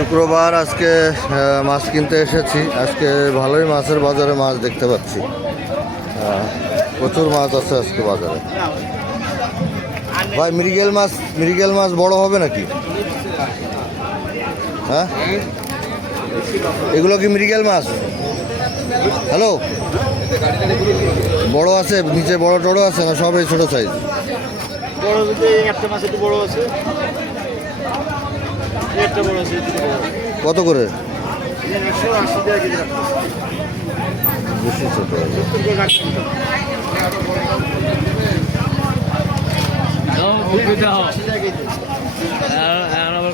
শুক্রবার আজকে মাছ কিনতে এসেছি। আজকে ভালোই মাছের বাজারে মাছ দেখতে পাচ্ছি। প্রচুর মাছ আছে আজকে বাজারে। ভাই, মৃগেল মাছ মৃগেল মাছ বড় হবে নাকি? হ্যাঁ? এগুলো কি মৃগেল মাছ? হ্যালো? বড় আছে, নিচে বড় টড়ো আছে না সব এই ছোটো সাইজ কত করে?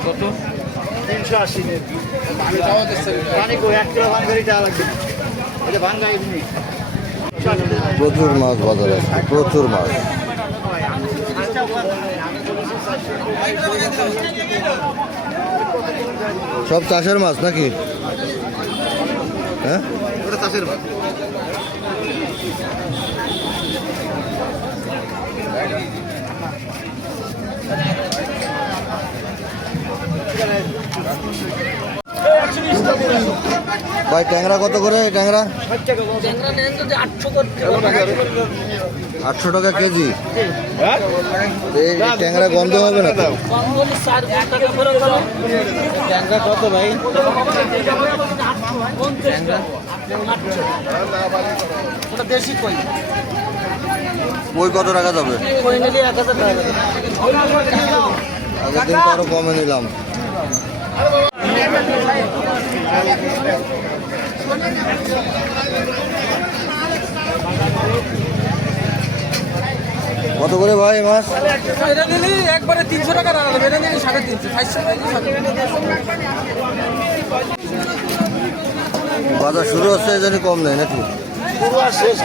কত তিনশো আশি প্রচুর মাছ বাজারে প্রচুর মাছ। সব চাষের মাছ নাকি? হ্যাঁ? ওটা চাষের ভাত ভাই ট্যাংরা কত করে ট্যাংরা? আটশো টাকা কেজি? এই এই ট্যাংরা গন্ধ হবে না তো? ট্যাংরা কত ভাই? ওটা দেশি কই? ওই কত টাকা যাবে। আগের দিন তো আরও কমে নিলাম। কত করে ভাই মাছ এটা নিলি একবারে তিনশো টাকা এটা নিলি সাড়ে তিনশো বাজার শুরু হচ্ছে এই জন্য কম নেই নাকি? পুরো শেষ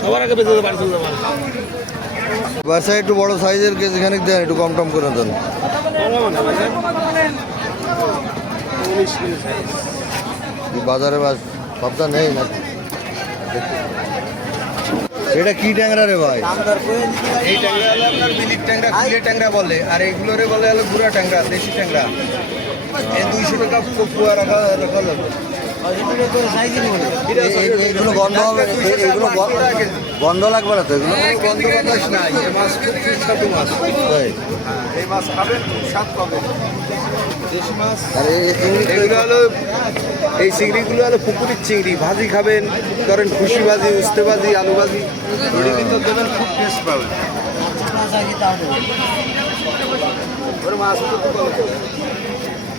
সবার না একটু বড় সাইজের কেজি খানিক দেন, একটু কম টম করে দেন। বাজারে মাছ সবটা নেই নাকি? এটা কি ট্যাংরা রে ভাই? এই ট্যাংরা হলো আপনার বিলির ট্যাংরা কুলের ট্যাংরা বলে, আর এইগুলোরে বলে হলো গুড়া ট্যাংরা, দেশি ট্যাংরা। এই দুইশো টাকা রাখা রাখা গন্ধ হবে এ- গন্ধ লাগবে না তো এগুলো? গন্ধ বাতাস নাই এই মাছ খুব মাছ। এই মাছ খাবেন স্বাদ পাবেন আর এ- এ- চিংড়ি তো- এগুলো হলো এই চিংড়িগুলো হলো পুকুরের চিংড়ি। ভাজি খাবেন ধরেন খুশি ভাজি উস্তে ভাজি আলু ভাজি এর ভিতর দেবেন খুব টেস্ট পাবেন মাছ